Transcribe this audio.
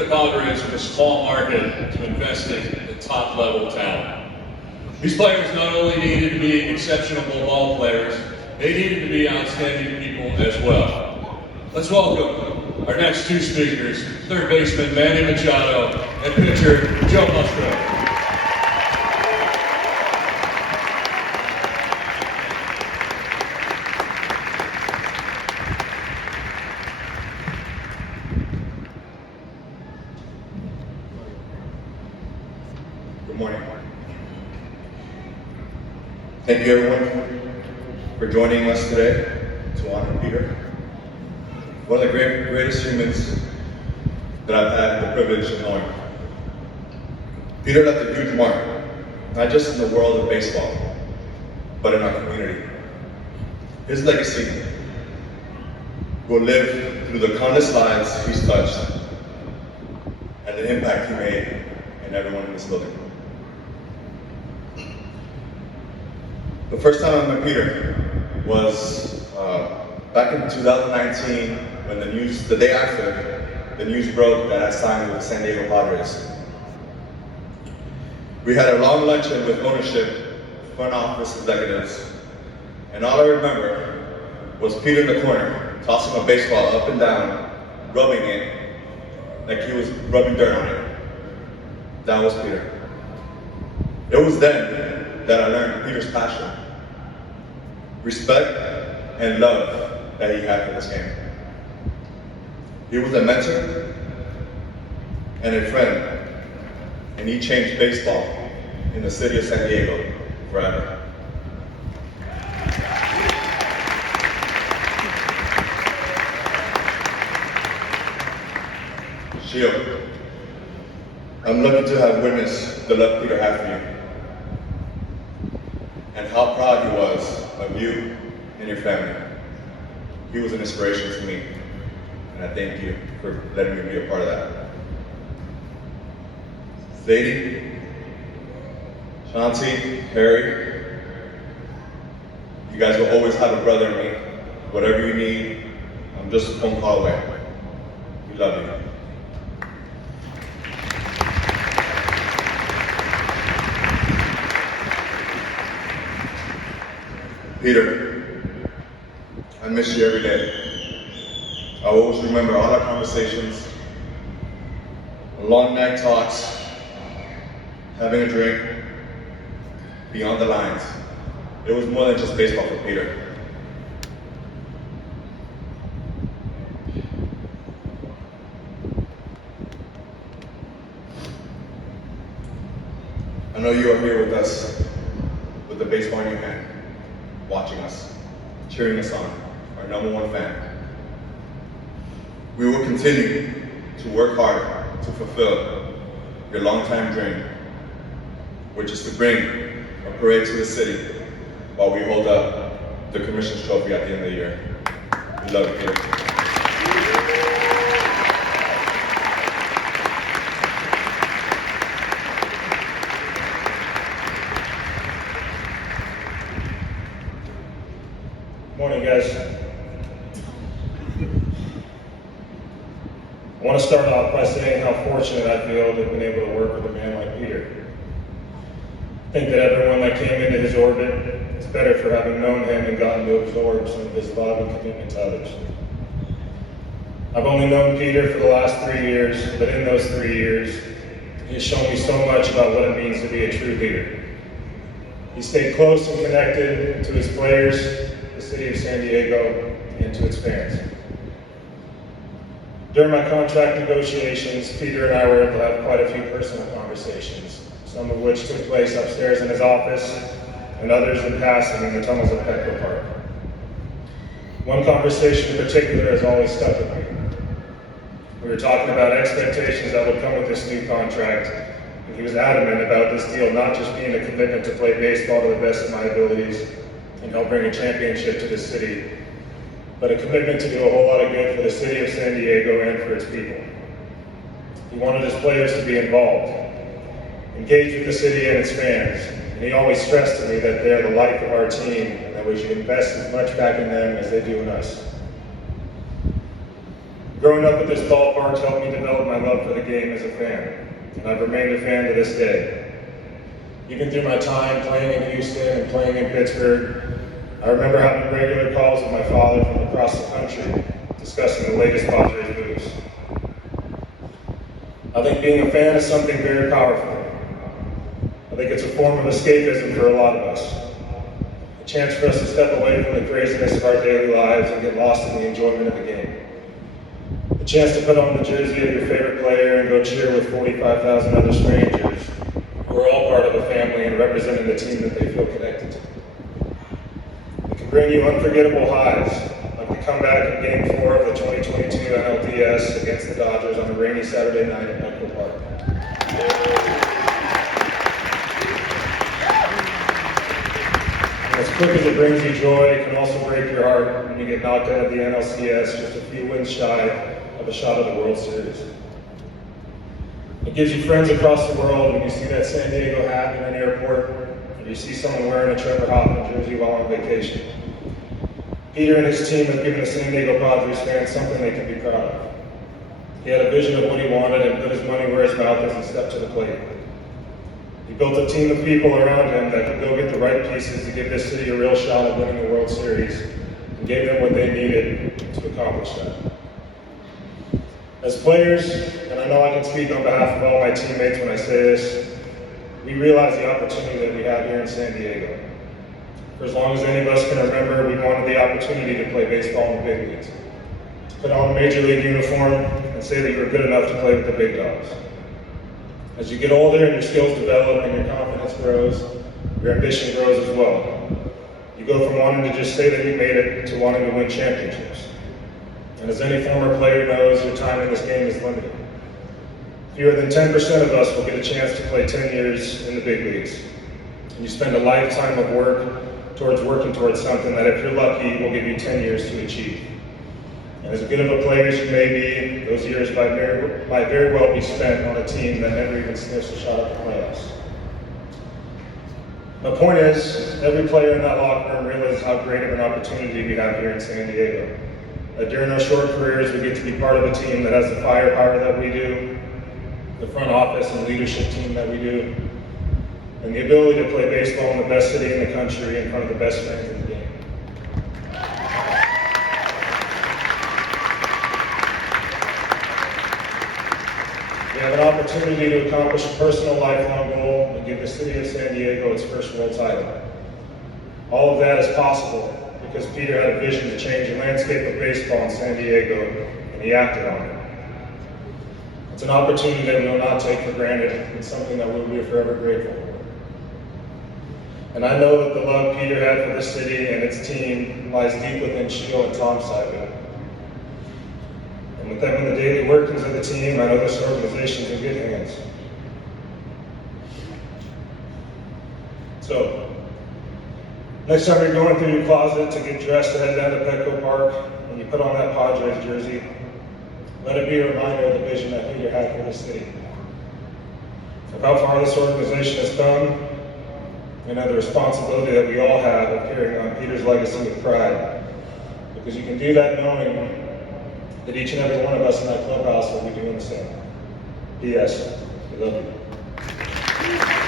The Padres with a small market to investing in top-level talent. These players not only needed to be exceptional ball players, they needed to be outstanding people as well. Let's welcome our next two speakers, third baseman Manny Machado and pitcher Joe Musgrove. Good morning. Thank you everyone for joining us today to honor Peter, one of the greatest humans that I've had the privilege of knowing. Peter left a huge mark, not just in the world of baseball, but in our community. His legacy will live through the countless lives he's touched and the impact he made in everyone in this building. The first time I met Peter was back in 2019 when the day after, the news broke that I signed with the San Diego Padres. We had a long luncheon with ownership, front office executives, and all I remember was Peter in the corner, tossing a baseball up and down, rubbing it like he was rubbing dirt on it. That was Peter. It was then that I learned Peter's passion, respect, and love that he had for this game. He was a mentor and a friend, and he changed baseball in the city of San Diego forever. Shio, I'm lucky to have witnessed the love Peter had for you and how proud he was of you and your family. He was an inspiration to me, and I thank you for letting me be a part of that. Zadie, Shanti, Harry, you guys will always have a brother in me. Whatever you need, I'm just a phone call away. We love you. Peter, I miss you every day. I always remember all our conversations, long night talks, having a drink, beyond the lines. It was more than just baseball for Peter. I know you are here with us, with the baseball in your hand, watching us, cheering us on, our #1 fan. We will continue to work hard to fulfill your longtime dream, which is to bring a parade to the city while we hold up the Commissioner's Trophy at the end of the year. We love you, Peter. Morning, guys. I want to start off by saying how fortunate I feel to have been able to work with a man like Peter. I think that everyone that came into his orbit is better for having known him and gotten to absorb some of his love and commitment to others. I've only known Peter for the last 3 years, but in those 3 years, he has shown me so much about what it means to be a true leader. He stayed close and connected to his players, the city of San Diego, and to its fans. During my contract negotiations, Peter and I were able to have quite a few personal conversations, some of which took place upstairs in his office, and others in passing in the tunnels of Petco Park. One conversation in particular has always stuck with me. We were talking about expectations that would come with this new contract, and he was adamant about this deal not just being a commitment to play baseball to the best of my abilities and help bring a championship to the city, but a commitment to do a whole lot of good for the city of San Diego and for its people. He wanted his players to be involved, engaged with the city and its fans, and he always stressed to me that they're the life of our team and that we should invest as much back in them as they do in us. Growing Growing up at this ballpark helped me develop my love for the game as a fan, and I've remained a fan to this day. Even through my time playing in Houston and playing in Pittsburgh, I remember having regular calls with my father from across the country discussing the latest Padres moves. I think being a fan is something very powerful. I think it's a form of escapism for a lot of us. A chance for us to step away from the craziness of our daily lives and get lost in the enjoyment of the game. A chance to put on the jersey of your favorite player and go cheer with 45,000 other strangers who are all part of a family and representing the team that they feel connected to. It can bring you unforgettable highs, like the comeback in Game 4 of the 2022 NLDS against the Dodgers on a rainy Saturday night at Musgrove Park. As quick as it brings you joy, it can also break your heart when you get knocked out of the NLCS just a few wins shy of a shot at the World Series. It gives you friends across the world when you see that San Diego hat in an airport, or you see someone wearing a Trevor Hoffman jersey while on vacation. Peter and his team have given the San Diego Padres fans something they can be proud of. He had a vision of what he wanted and put his money where his mouth is and stepped to the plate. He built a team of people around him that could go get the right pieces to give this city a real shot at winning the World Series, and gave them what they needed to accomplish that. As players, and I know I can speak on behalf of all my teammates when I say this, we realize the opportunity that we have here in San Diego. For as long as any of us can remember, we wanted the opportunity to play baseball in the big leagues. To put on a major league uniform and say that you were good enough to play with the big dogs. As you get older and your skills develop and your confidence grows, your ambition grows as well. You go from wanting to just say that you made it to wanting to win championships. And as any former player knows, your time in this game is limited. Fewer than 10% of us will get a chance to play 10 years in the big leagues. And you spend a lifetime of working towards something that, if you're lucky, will give you 10 years to achieve. And as good of a player as you may be, those years might very well be spent on a team that never even sniffs a shot at the playoffs. My point is, every player in that locker room realizes how great of an opportunity we have here in San Diego. That during our short careers, we get to be part of a team that has the firepower that we do, the front office and leadership team that we do, and the ability to play baseball in the best city in the country in front of the best fans in the game. We have an opportunity to accomplish a personal lifelong goal and give the city of San Diego its first world title. All of that is possible because Peter had a vision to change the landscape of baseball in San Diego, and he acted on it. It's an opportunity that we will not take for granted, and something that we'll be forever grateful for. And I know that the love Peter had for the city and its team lies deep within Sheil and Tom Seidler. And with them in the daily workings of the team, I know this organization is in good hands. So, next time you're going through your closet to get dressed to head down to Petco Park, and you put on that Padres jersey, let it be a reminder of the vision that Peter had for the city. Of how far this organization has come, and of the responsibility that we all have of carrying on Peter's legacy with pride. Because you can do that knowing that each and every one of us in that clubhouse will be doing the same. P.S. We love you.